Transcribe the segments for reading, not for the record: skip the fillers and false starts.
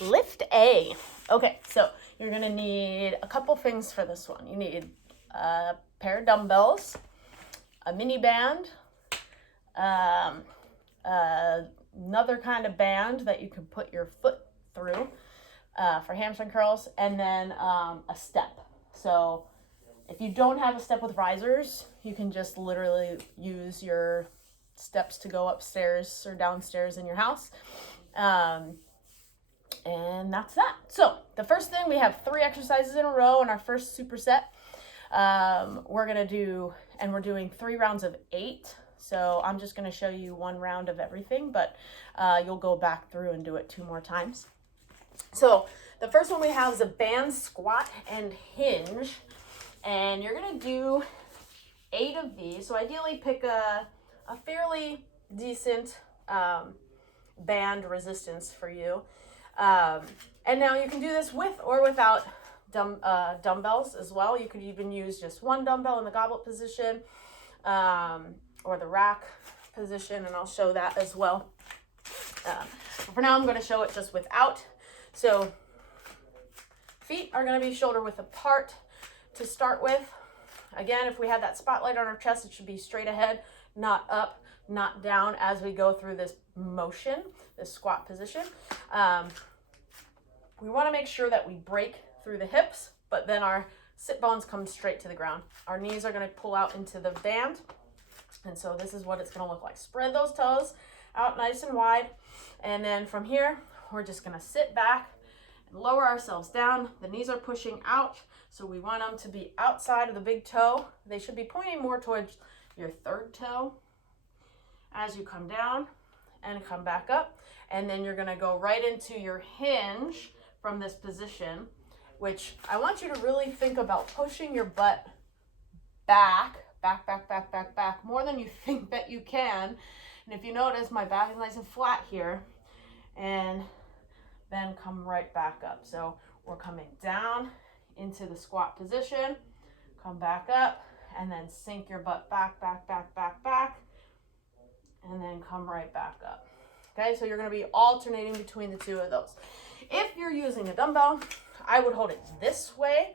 Lift A. Okay, so you're gonna need a couple things for this one. You need a pair of dumbbells, a mini band, another kind of band that you can put your foot through for hamstring curls, and then a step. So if you don't have a step with risers, you can just literally use your steps to go upstairs or downstairs in your house. And that's that. So the first thing, we have 3 exercises in a row in our first superset. We're gonna do, and we're doing 3 rounds of 8. So I'm just gonna show you 1 round of everything, but you'll go back through and do it 2 more times. So the first one we have is a band squat and hinge, and you're gonna do 8 of these. So ideally pick a fairly decent band resistance for you. And now you can do this with or without dumbbells as well. You could even use just 1 dumbbell in the goblet position or the rack position, and I'll show that as well. For now, I'm going to show it just without. So feet are going to be shoulder width apart to start with. Again, if we had that spotlight on our chest, it should be straight ahead, not up, not down as we go through this motion, this squat position. We want to make sure that we break through the hips, but then our sit bones come straight to the ground. Our knees are going to pull out into the band. And so this is what it's going to look like. Spread those toes out nice and wide. And then from here, we're just going to sit back and lower ourselves down. The knees are pushing out, so we want them to be outside of the big toe. They should be pointing more towards your 3rd toe as you come down and come back up. And then you're going to go right into your hinge from this position, which I want you to really think about pushing your butt back, more than you think that you can. And if you notice, my back is nice and flat here, and then come right back up. So we're coming down into the squat position, come back up, and then sink your butt back, and then come right back up. Okay, so you're going to be alternating between the 2 of those. If you're using a dumbbell, I would hold it this way.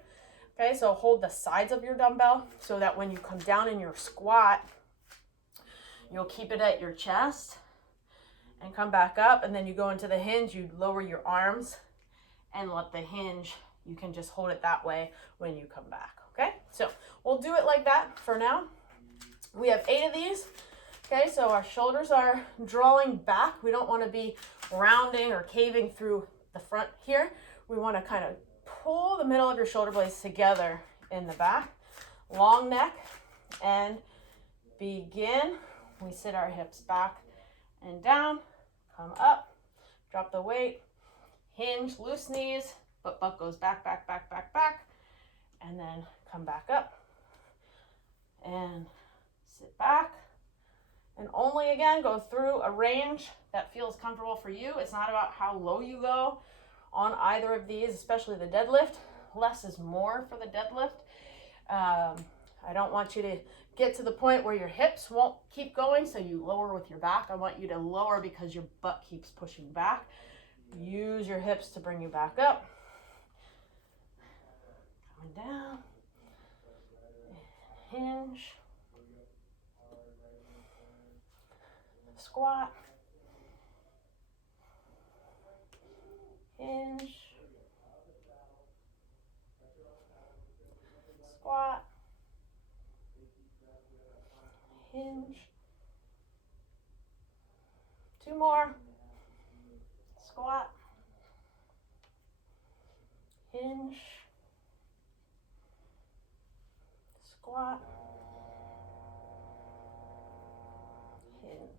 Okay, so hold the sides of your dumbbell so that when you come down in your squat, you'll keep it at your chest and come back up. And then you go into the hinge, you lower your arms and let the hinge, you can just hold it that way when you come back. Okay, so we'll do it like that for now. We have 8 of these. Okay, so our shoulders are drawing back. We don't want to be rounding or caving through the front here. We want to kind of pull the middle of your shoulder blades together in the back. Long neck, and begin. We sit our hips back and down, come up, drop the weight, hinge, loose knees, but butt goes back, and then come back up and sit back. And only, again, go through a range that feels comfortable for you. It's not about how low you go on either of these, especially the deadlift. Less is more for the deadlift. I don't want you to get to the point where your hips won't keep going, so you lower with your back. I want you to lower because your butt keeps pushing back. Use your hips to bring you back up. Coming down. Hinge. Squat. Hinge. Squat. Hinge. 2 more. Squat. Hinge. Squat. Hinge.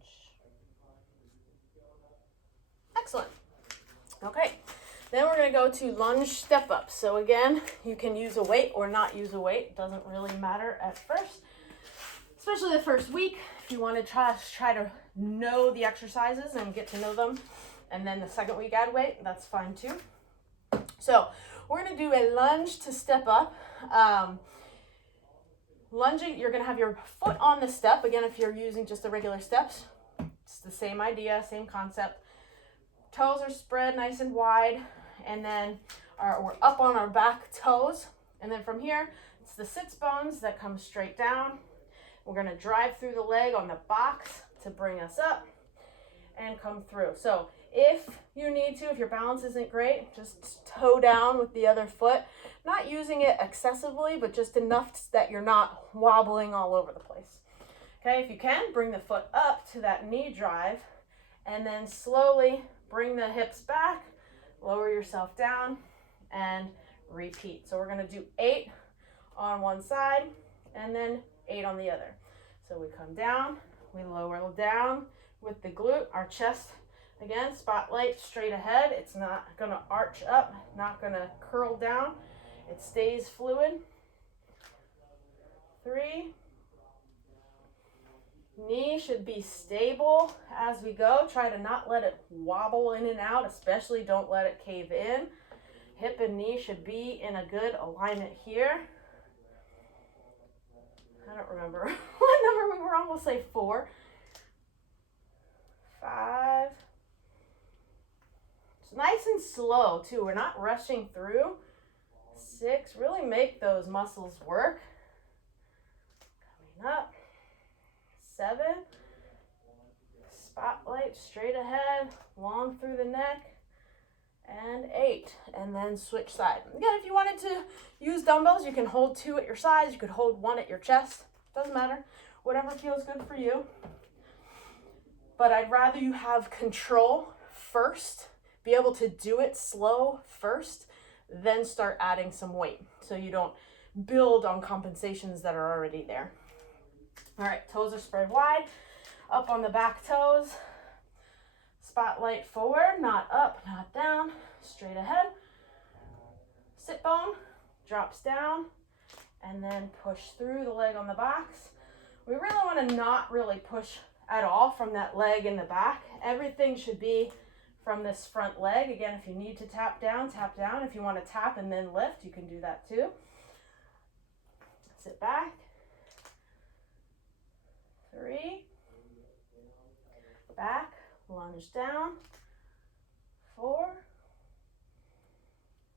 Excellent. Okay, then we're going to go to lunge step-ups. So again, you can use a weight or not use a weight. It doesn't really matter at first, especially the first week. If you want to try to know the exercises and get to know them, and then the second week add weight, that's fine too. So we're going to do a lunge to step up. Lunging, you're going to have your foot on the step. Again, if you're using just the regular steps, it's the same idea, same concept. toes are spread nice and wide, and then we're up on our back toes. And then from here, it's the sits bones that come straight down. We're gonna drive through the leg on the box to bring us up and come through. So if you need to, if your balance isn't great, just toe down with the other foot, not using it excessively, but just enough that you're not wobbling all over the place. Okay, if you can, bring the foot up to that knee drive, and then slowly bring the hips back, lower yourself down, and repeat. So we're gonna do 8 on one side, and then 8 on the other. So we come down, we lower down with the glute, our chest, again, spotlight straight ahead. It's not gonna arch up, not gonna curl down. It stays fluid. 3. Knee should be stable as we go. Try to not let it wobble in and out, especially don't let it cave in. Hip and knee should be in a good alignment here. I don't remember what number we were on. We'll say 4. 5. It's nice and slow too. We're not rushing through. 6. Really make those muscles work. Coming up. 7. Spotlight straight ahead, long through the neck. And 8, and then switch side. Again, if you wanted to use dumbbells, you can hold 2 at your sides. You could hold 1 at your chest. Doesn't matter. Whatever feels good for you. But I'd rather you have control first, be able to do it slow first, then start adding some weight so you don't build on compensations that are already there. All right, toes are spread wide, up on the back toes. Spotlight forward, not up, not down, straight ahead. Sit bone drops down, and then push through the leg on the box. We really want to not really push at all from that leg in the back. Everything should be from this front leg. Again, if you need to tap down, tap down. If you want to tap and then lift, you can do that too. Sit back. 3. Back. Lunge down. 4.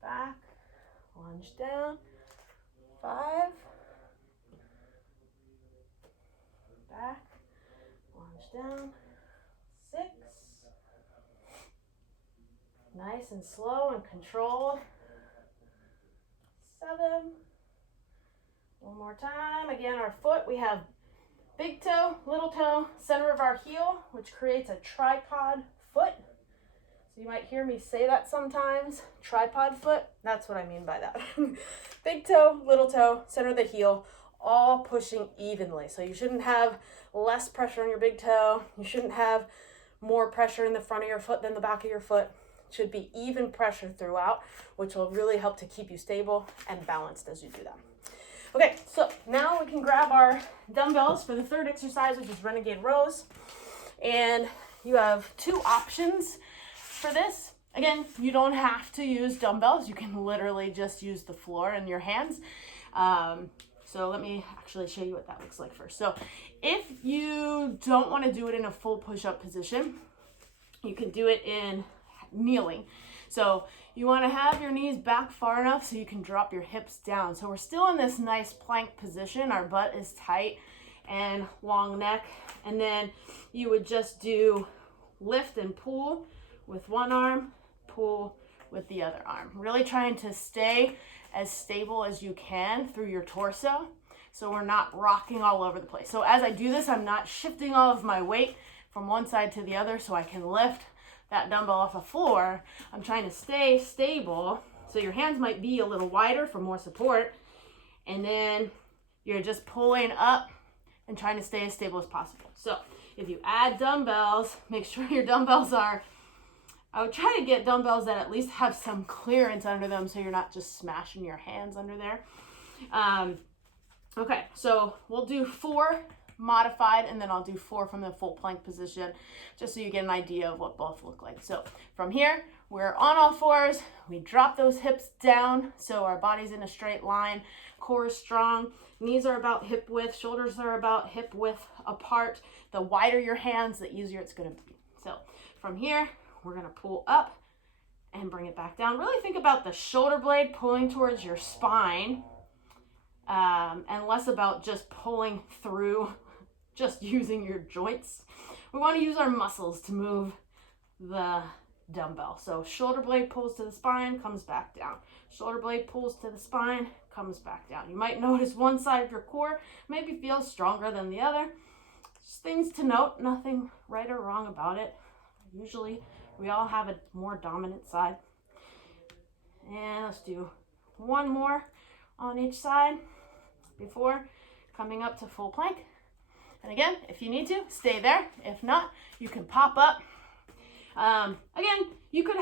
Back. Lunge down. 5. Back. Lunge down. 6. Nice and slow and controlled. 7. One more time. Again, our foot, we have big toe, little toe, center of our heel, which creates a tripod foot. So you might hear me say that sometimes, tripod foot. That's what I mean by that. Big toe, little toe, center of the heel, all pushing evenly. So you shouldn't have less pressure on your big toe. You shouldn't have more pressure in the front of your foot than the back of your foot. It should be even pressure throughout, which will really help to keep you stable and balanced as you do that. Okay, so now we can grab our dumbbells for the third exercise, which is Renegade Rows. And you have 2 options for this. Again, you don't have to use dumbbells. You can literally just use the floor and your hands. So let me actually show you what that looks like first. So if you don't want to do it in a full push-up position, you can do it in kneeling. So you want to have your knees back far enough so you can drop your hips down. So we're still in this nice plank position. Our butt is tight and long neck. And then you would just do lift and pull with one arm, pull with the other arm. Really trying to stay as stable as you can through your torso so we're not rocking all over the place. So as I do this, I'm not shifting all of my weight from one side to the other so I can lift that dumbbell off the floor. I'm trying to stay stable. So your hands might be a little wider for more support. And then you're just pulling up and trying to stay as stable as possible. So if you add dumbbells, make sure your dumbbells are, I would try to get dumbbells that at least have some clearance under them so you're not just smashing your hands under there. Okay, so we'll do 4 modified, and then I'll do 4 from the full plank position, just so you get an idea of what both look like. So from here, we're on all 4s. We drop those hips down so our body's in a straight line. Core is strong. Knees are about hip width. Shoulders are about hip width apart. The wider your hands, the easier it's going to be. So from here, we're gonna pull up and bring it back down. Really think about the shoulder blade pulling towards your spine, and less about just pulling through, just using your joints. We want to use our muscles to move the dumbbell. So shoulder blade pulls to the spine, comes back down. Shoulder blade pulls to the spine, comes back down. You might notice one side of your core maybe feels stronger than the other. Just things to note, nothing right or wrong about it. Usually we all have a more dominant side. And let's do one more on each side before coming up to full plank. And again, if you need to, stay there. If not, you can pop up. Again, you could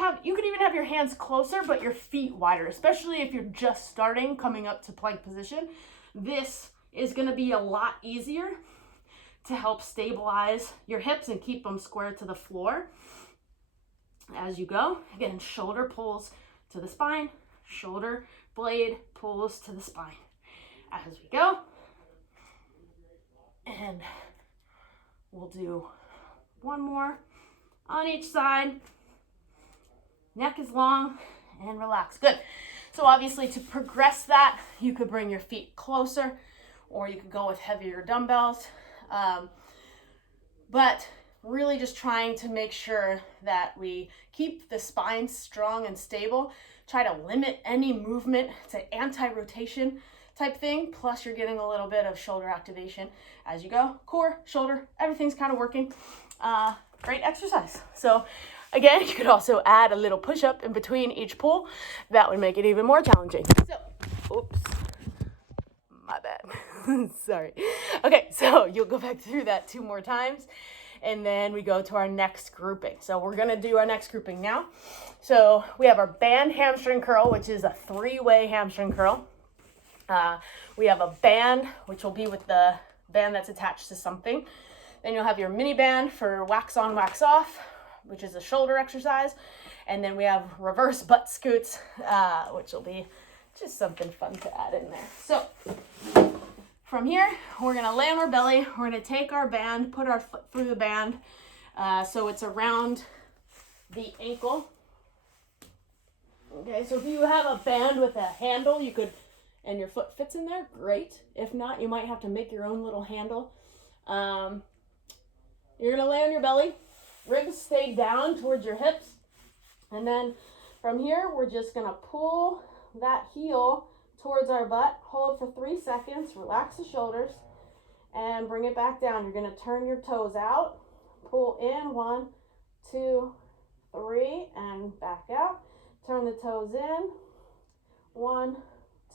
even have your hands closer, but your feet wider, especially if you're just starting coming up to plank position. This is going to be a lot easier to help stabilize your hips and keep them square to the floor as you go. Again, shoulder pulls to the spine, shoulder blade pulls to the spine as we go. And we'll do one more on each side. Neck is long and relax. Good. So obviously to progress that, you could bring your feet closer or you could go with heavier dumbbells. But really just trying to make sure that we keep the spine strong and stable. Try to limit any movement to anti-rotation type thing. Plus you're getting a little bit of shoulder activation as you go. Core, shoulder, everything's kind of working. Great exercise. So again, you could also add a little push-up in between each pull. That would make it even more challenging. So, oops, my bad. Sorry. Okay, so you'll go back through that 2 more times. And then we go to our next grouping. So we're gonna do our next grouping now. So we have our band hamstring curl, which is a 3-way hamstring curl. We have a band, which will be with the band that's attached to something. Then you'll have your mini band for wax on, wax off, which is a shoulder exercise. And then we have reverse butt scoots, which will be just something fun to add in there. So from here, we're gonna lay on our belly. We're gonna take our band, put our foot through the band, so it's around the ankle. Okay, so if you have a band with a handle, you could, and your foot fits in there, great. If not, you might have to make your own little handle. You're gonna lay on your belly, ribs stay down towards your hips, and then from here, we're just gonna pull that heel towards our butt, hold for 3 seconds, relax the shoulders, and bring it back down. You're gonna turn your toes out, pull in, 1, 2, 3, and back out. Turn the toes in, 1,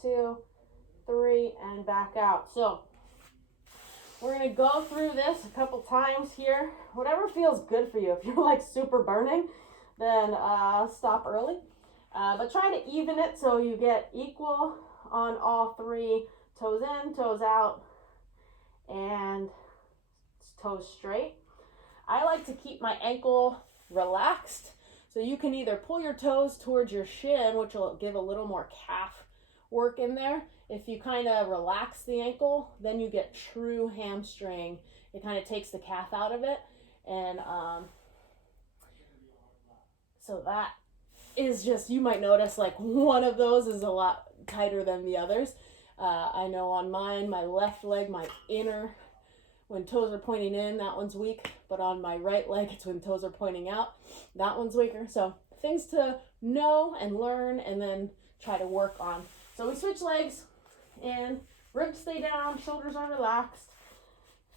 2, 3, and back out. So we're gonna go through this a couple times here. Whatever feels good for you. If you're like super burning, then stop early. But try to even it so you get equal on all 3, toes in, toes out, and toes straight. I like to keep my ankle relaxed, so you can either pull your toes towards your shin, which will give a little more calf work in there. If you kind of relax the ankle, then you get true hamstring. It kind of takes the calf out of it, and so that is just, you might notice like one of those is a lot tighter than the others. I know on mine, my left leg, my inner, when toes are pointing in, that one's weak, but on my right leg, it's when toes are pointing out, that one's weaker. So things to know and learn and then try to work on. So we switch legs and ribs stay down, shoulders are relaxed,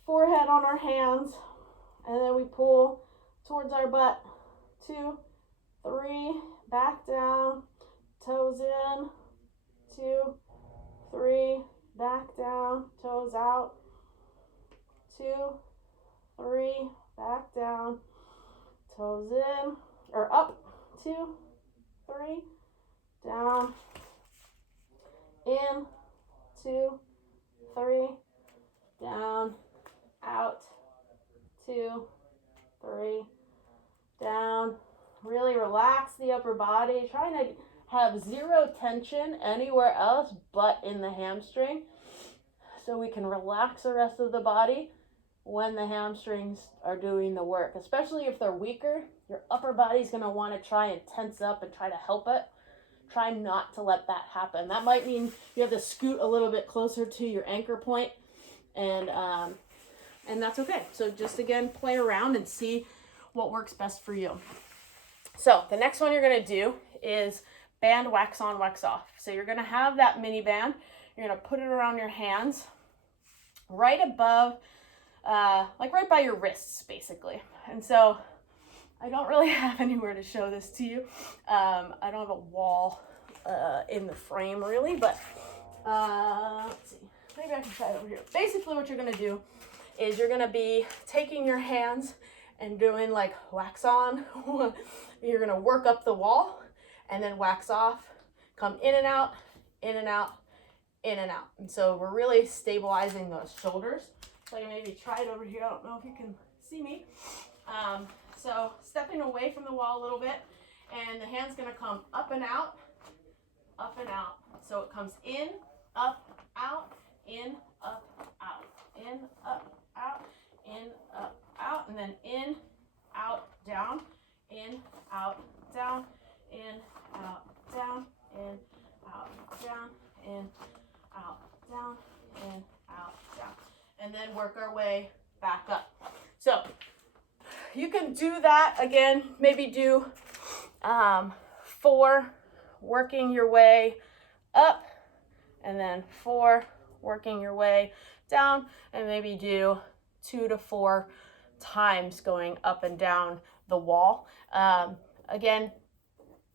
forehead on our hands, and then we pull towards our butt, 2, 3, back down, toes in, 2, 3, back down, toes out, 2, 3, back down, toes in, or up, 2, 3, down, in, 2, 3, down, out, 2, 3, down. Really relax the upper body, trying to have 0 tension anywhere else but in the hamstring, so we can relax the rest of the body when the hamstrings are doing the work. Especially if they're weaker, Your upper body's going to want to try and tense up and try to help it. Try not to let that happen. That might mean you have to scoot a little bit closer to your anchor point, and that's okay. So just, again, play around and see what works best for you. So the next one you're going to do is band wax on, wax off. So you're going to have that mini band. You're going to put it around your hands right above, like right by your wrists, basically. And so I don't really have anywhere to show this to you. I don't have a wall in the frame, really, but let's see. Maybe I can try it over here. Basically, what you're going to do is you're going to be taking your hands and doing like wax on. You're going to work up the wall and then wax off, come in and out, in and out, in and out. And so we're really stabilizing those shoulders. So I maybe try it over here. I don't know if you can see me. So stepping away from the wall a little bit, and the hand's going to come up and out, up and out. So it comes in, up, out, in, up, out, in, up, out, in, up, out, and then in, out, down, in, out, down, in, out, down, in, out, down, in, out, down, in, out, down. And then work our way back up. So you can do that again, maybe do 4, working your way up, and then 4, working your way down, and maybe do 2 to 4 times going up and down the wall. Again,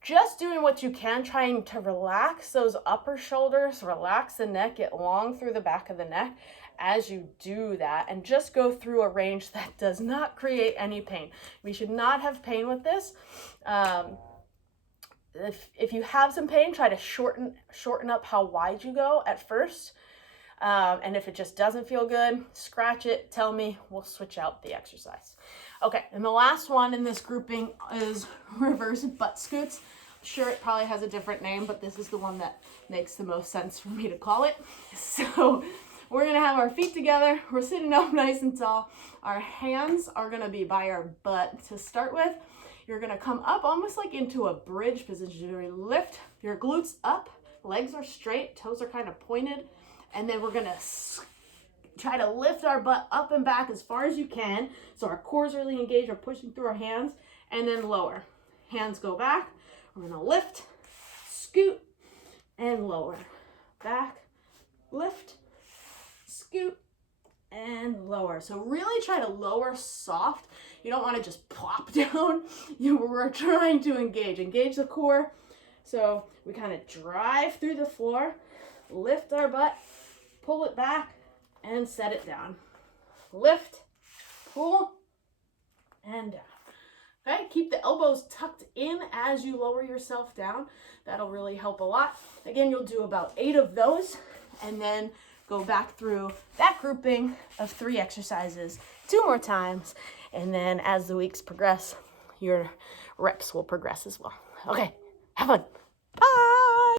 just doing what you can, trying to relax those upper shoulders, relax the neck, get long through the back of the neck as you do that, and just go through a range that does not create any pain. We should not have pain with this. If you have some pain, try to shorten up how wide you go at first. And if it just doesn't feel good, scratch it, tell me, we'll switch out the exercise. Okay, and the last one in this grouping is reverse butt scoots. I'm sure it probably has a different name, but this is the one that makes the most sense for me to call it. So we're gonna have our feet together. We're sitting up nice and tall. Our hands are gonna be by our butt to start with. You're gonna come up almost like into a bridge position. You're gonna lift your glutes up, legs are straight, toes are kind of pointed, and then we're gonna try to lift our butt up and back as far as you can. So our core is really engaged, we're pushing through our hands, and then lower. Hands go back, we're gonna lift, scoot, and lower. Back, lift, scoot, and lower. So really try to lower soft. You don't want to just plop down. We're trying to engage the core. So we kind of drive through the floor, lift our butt, pull it back, and set it down. Lift, pull, and down. Okay, keep the elbows tucked in as you lower yourself down. That'll really help a lot. Again, you'll do about 8 of those, and then go back through that grouping of 3 exercises 2 more times. And then as the weeks progress, your reps will progress as well. Okay, have fun. Bye.